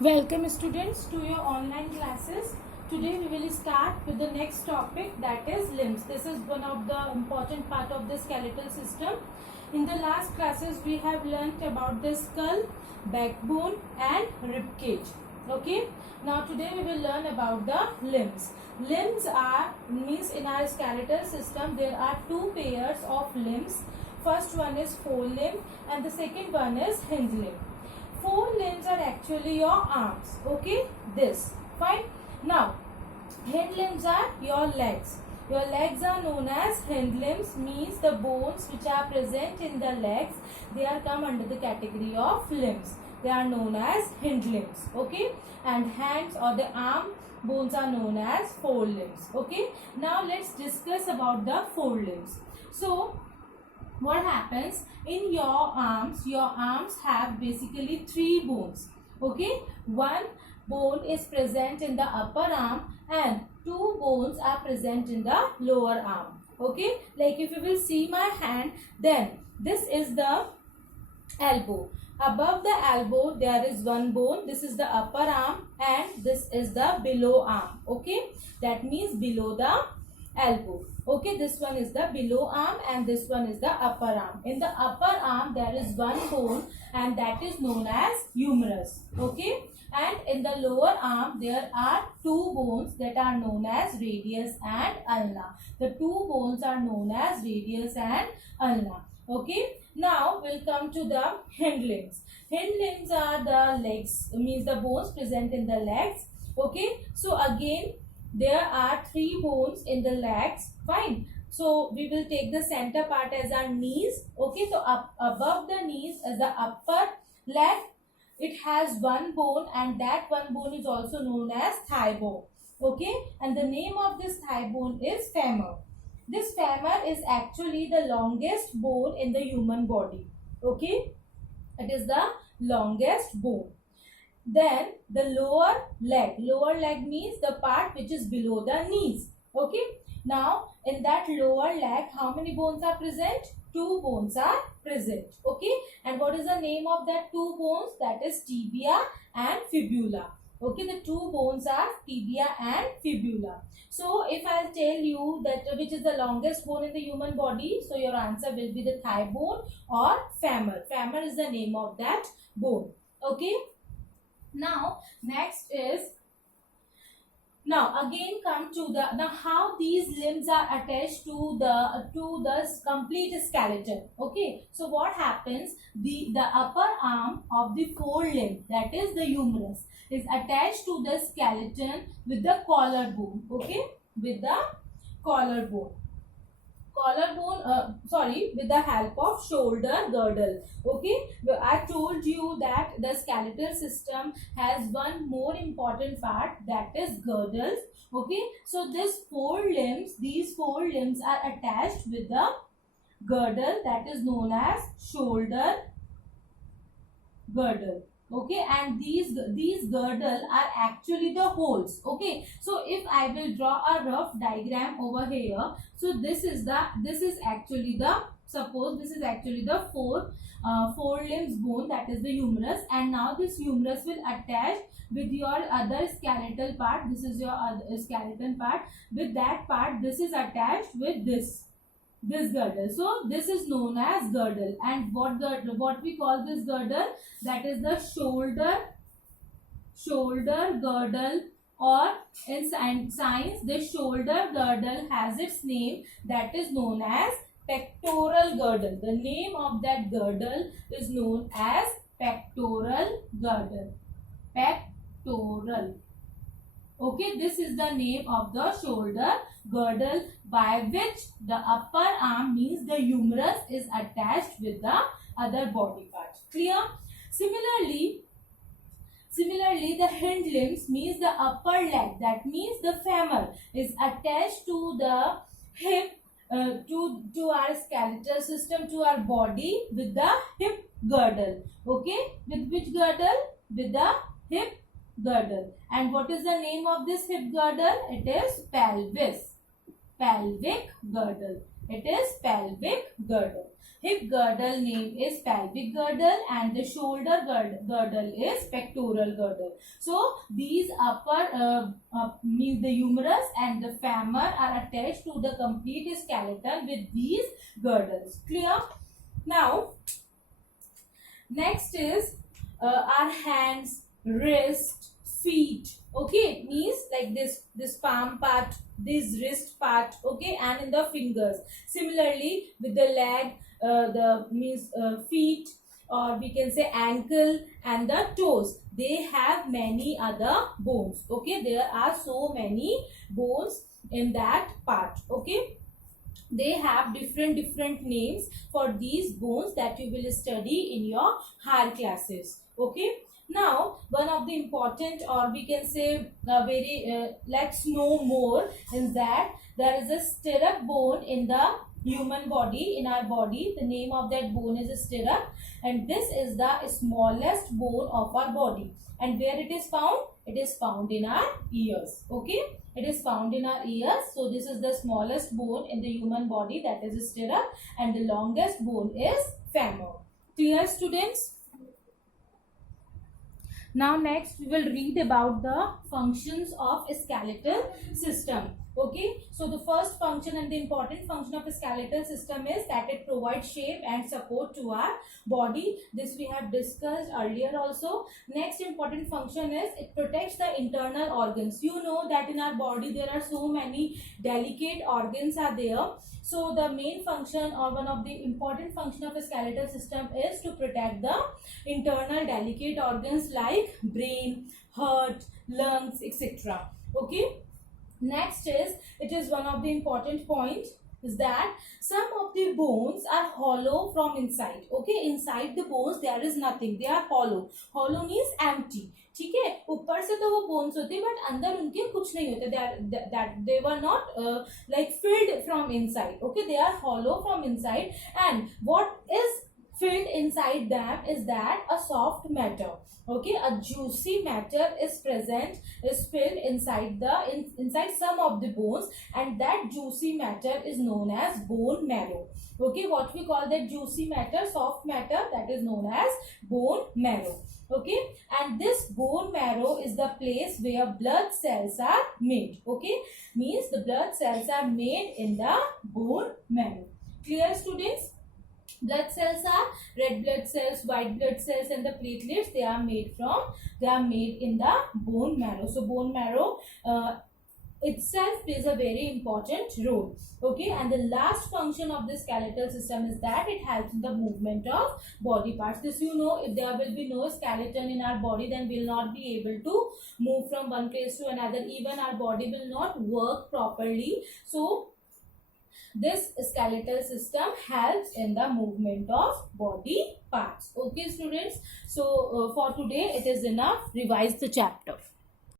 Welcome students to your online classes. Today we will start with the next topic, that is limbs. This is one of the important part of the skeletal system. In the last classes we have learnt about the skull, backbone and rib cage. Okay. Now today we will learn about the limbs. Limbs means in our skeletal system there are two pairs of limbs. First one is forelimb and the second one is hind limb. Four limbs are actually your arms. Okay, this fine. Now hind limbs are your legs. Your legs are known as hind limbs, means the bones which are present in the legs, they are come under the category of limbs. They are known as hind limbs. Okay, and hands or the arm bones are known as forelimbs. Okay, now let's discuss about the forelimbs. So what happens in your arms have basically three bones. Okay, one bone is present in the upper arm and two bones are present in the lower arm. Okay, like if you will see my hand, then this is the elbow. Above the elbow there is one bone, this is the upper arm, and this is the below arm. Okay, that means below the elbow. Okay, this one is the below arm and this one is the upper arm. In the upper arm there is one bone and that is known as humerus. Okay, and in the lower arm there are two bones that are known as radius and ulna. The two bones are known as radius and ulna. Okay, now we'll come to the hind limbs. Hind limbs are the legs, means the bones present in the legs. Okay, so again there are three bones in the legs. Fine. So we will take the center part as our knees. Okay, so up above the knees is the upper leg. It has one bone and that one bone is also known as thigh bone. Okay, and the name of this thigh bone is femur. This femur is actually the longest bone in the human body. Okay, it is the longest bone. Then the lower leg means the part which is below the knees. Okay, now in that lower leg how many bones are present? Two bones are present. Okay, and what is the name of that two bones? That is tibia and fibula. Okay, the two bones are tibia and fibula. So if I'll tell you that which is the longest bone in the human body, so your answer will be the thigh bone or femur. Femur is the name of that bone. Okay, now next is, now again come to the, now how these limbs are attached to the complete skeleton. Okay, so what happens, the upper arm of the forelimb, that is the humerus, is attached to the skeleton with the collarbone. Okay, with the collarbone with the help of shoulder girdle. Okay, I told you that the skeletal system has one more important part, that is girdles. Okay, so these four limbs are attached with the girdle, that is known as shoulder girdle. Okay, and these girdle are actually the holes. Okay, so if I will draw a rough diagram over here, so this is actually the, suppose this is actually the four limbs bone, that is the humerus, and now this humerus will attach with your other skeletal part. This is your other skeleton part. With that part, this is attached with this girdle. So this is known as girdle. And what we call this girdle? That is the shoulder girdle, or in science this shoulder girdle has its name, that is known as pectoral girdle. The name of that girdle is known as pectoral girdle. Pectoral. Okay, this is the name of the shoulder girdle by which the upper arm, means the humerus, is attached with the other body parts. Clear? Similarly the hind limbs, means the upper leg, that means the femur, is attached to the hip, to our skeletal system, to our body, with the hip girdle. Okay, with which girdle? With the hip girdle. And what is the name of this hip girdle? It is pelvic girdle. It is pelvic girdle. Hip girdle name is pelvic girdle and the shoulder girdle is pectoral girdle. So these means the humerus and the femur are attached to the complete skeleton with these girdles. Clear? Now next is our hands, wrist, feet. Okay, means like this palm part, this wrist part. Okay, and in the fingers. Similarly with the leg, the means feet, or we can say ankle and the toes. They have many other bones. Okay, there are so many bones in that part. Okay, they have different names for these bones that you will study in your higher classes. Okay, now one of the important, or we can say let's know more, is that there is a stirrup bone in the human body, in our body. The name of that bone is a stirrup, and this is the smallest bone of our body. And where it is found? It is found in our ears. Okay, it is found in our ears. So this is the smallest bone in the human body, that is a stirrup, and the longest bone is femur. Clear, students? Now next we will read about the functions of a skeletal system. Okay, so the first function and the important function of a skeletal system is that it provides shape and support to our body. This we have discussed earlier also. Next important function is it protects the internal organs. You know that in our body there are so many delicate organs are there. So the main function, or one of the important function of a skeletal system, is to protect the internal delicate organs like brain, heart, lungs, etc. Okay. Next is, it is one of the important point, is that some of the bones are hollow from inside. Okay, inside the bones there is nothing, they are hollow. Hollow means empty. ठीक है, ऊपर से तो वो bones होते हैं but अंदर उनके कुछ नहीं होते. They were not like filled from inside. Okay, they are hollow from inside, and what is filled inside them is that a soft matter. Okay, a juicy matter is filled inside inside some of the bones, and that juicy matter is known as bone marrow. Okay, what we call that juicy matter, soft matter, that is known as bone marrow. Okay, and this bone marrow is the place where blood cells are made. Okay, means the blood cells are made in the bone marrow. Clear, students? Blood cells are red blood cells, white blood cells, and the platelets. They are made in the bone marrow. So bone marrow itself plays a very important role. Okay, and the last function of the skeletal system is that it helps in the movement of body parts. This you know, if there will be no skeleton in our body, then we will not be able to move from one place to another. Even our body will not work properly. So this skeletal system helps in the movement of body parts. Okay, students. So for today it is enough. Revise the chapter.